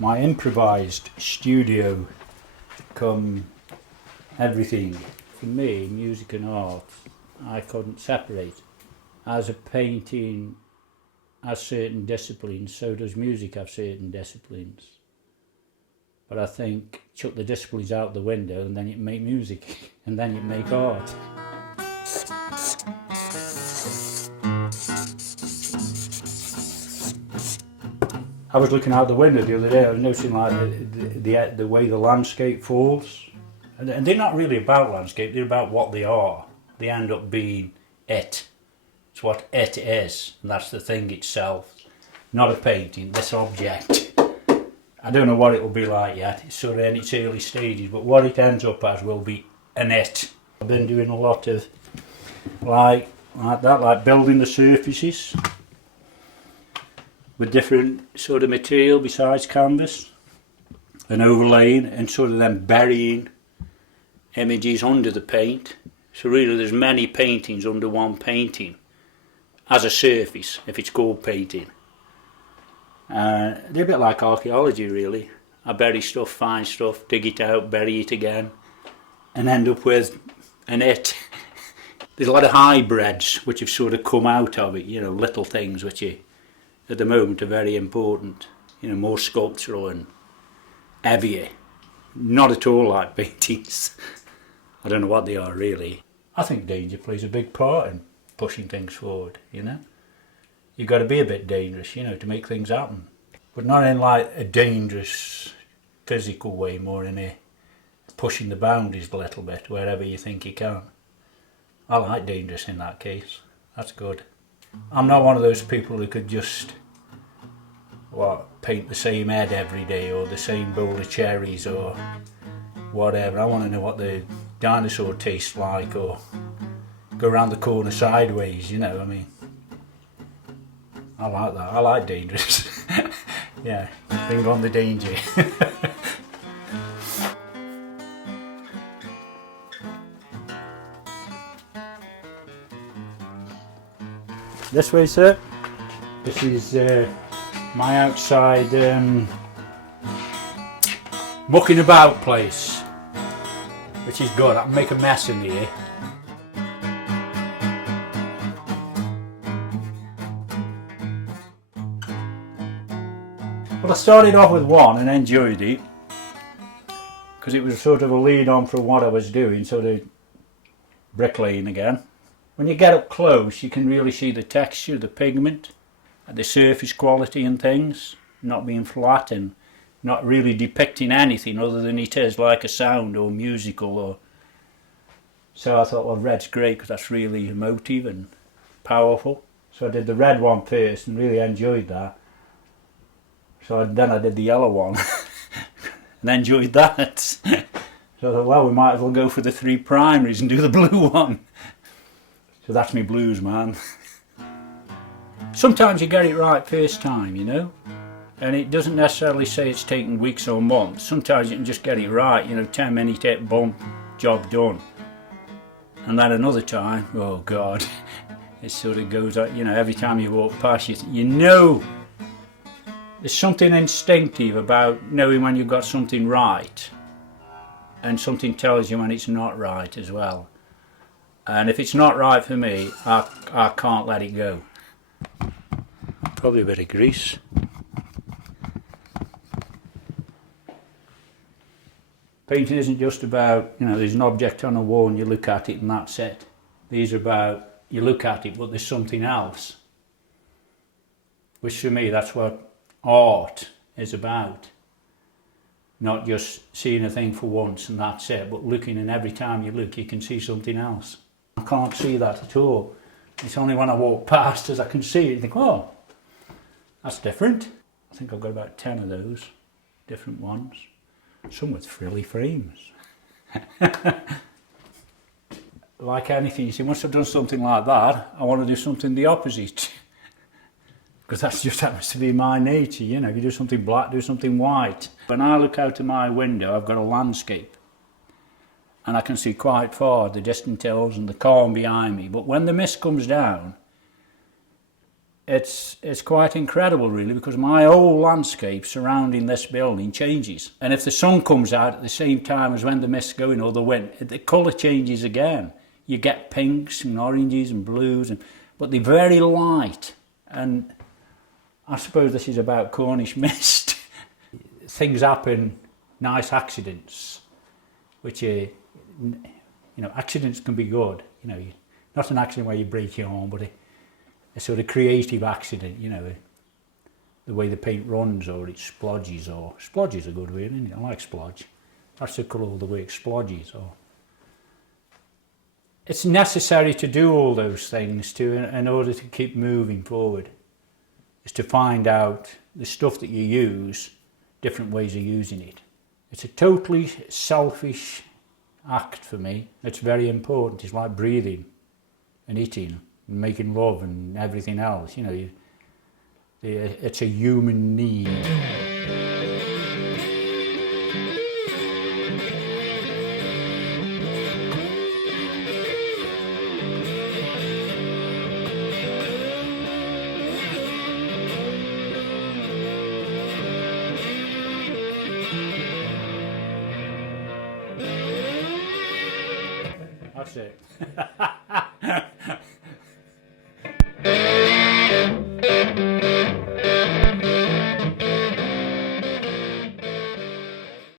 my improvised studio come everything. For me, music and art, I couldn't separate. As a painting has certain disciplines, so does music have certain disciplines. But I think chuck the disciplines out the window and then you make music and then you make art. I was looking out the window the other day, I was noticing like the way the landscape falls. And they're not really about landscape, they're about what they are. They end up being it. It's what it is, and that's the thing itself. Not a painting, this object. I don't know what it will be like yet, it's sort of in its early stages, but what it ends up as will be an it. I've been doing a lot of like that, like building the surfaces with different sort of material besides canvas and overlaying and sort of then burying images under the paint. So really there's many paintings under one painting as a surface if it's gold painting. They're a bit like archaeology really. I bury stuff, find stuff, dig it out, bury it again and end up with an it. There's a lot of hybrids which have sort of come out of it, you know, little things which are, at the moment are very important, you know, more sculptural and heavier. Not at all like paintings. I don't know what they are really. I think danger plays a big part in pushing things forward, you know. You've got to be a bit dangerous, you know, to make things happen. But not in like a dangerous physical way, more in a pushing the boundaries a little bit wherever you think you can. I like dangerous in that case. That's good. I'm not one of those people who could just paint the same head every day or the same bowl of cherries or whatever. I want to know what the dinosaur tastes like or go around the corner sideways, you know, I mean. I like that. I like dangerous. Yeah, bring on the danger. This way, sir. This is my outside mucking about place, which is good. I can make a mess in here. Well, I started off with one and enjoyed it because it was sort of a lead on from what I was doing, sort of bricklaying again. When you get up close you can really see the texture, the pigment, the surface quality and things, not being flat and not really depicting anything other than it is like a sound or musical or... So I thought, well, red's great because that's really emotive and powerful. So I did the red one first and really enjoyed that. So then I did the yellow one and enjoyed that. So I thought, well, we might as well go for the 3 primaries and do the blue one. So that's me blues, man. Sometimes you get it right first time, you know, and it doesn't necessarily say it's taken weeks or months. Sometimes you can just get it right, you know, 10 minutes, hit, boom, job done. And then another time, oh God, it sort of goes, you know, every time you walk past you know, there's something instinctive about knowing when you've got something right, and something tells you when it's not right as well. And if it's not right for me, I can't let it go. Probably a bit of grease. Painting isn't just about, you know, there's an object on a wall and you look at it and that's it. These are about, you look at it but there's something else. Which for me, that's what art is about. Not just seeing a thing for once and that's it, but looking, and every time you look you can see something else. I can't see that at all. It's only when I walk past as I can see it and think, oh, that's different. I think I've got about 10 of those, different ones. Some with frilly frames. Like anything, you see, once I've done something like that, I want to do something the opposite. Because that just happens to be my nature, you know. If you do something black, do something white. When I look out of my window, I've got a landscape. And I can see quite far the distant hills and the calm behind me. But when the mist comes down, it's quite incredible really, because my whole landscape surrounding this building changes, and if the sun comes out at the same time as when the mist's going or the wind, the colour changes again. You get pinks and oranges and blues, but they're very light. And I suppose this is about Cornish mist. Things happen, nice accidents, which are, accidents can be good. Not an accident where you break your arm, but a sort of creative accident, the way the paint runs, or it splodges, or splodge is a good word, isn't it? I like splodge. That's the colour of the way it splodges. Or it's necessary to do all those things in order to keep moving forward. Is to find out the stuff that you use, different ways of using it. It's a totally selfish act for me. It's very important. It's like breathing and eating and making love and everything else. It's a human need. That's it.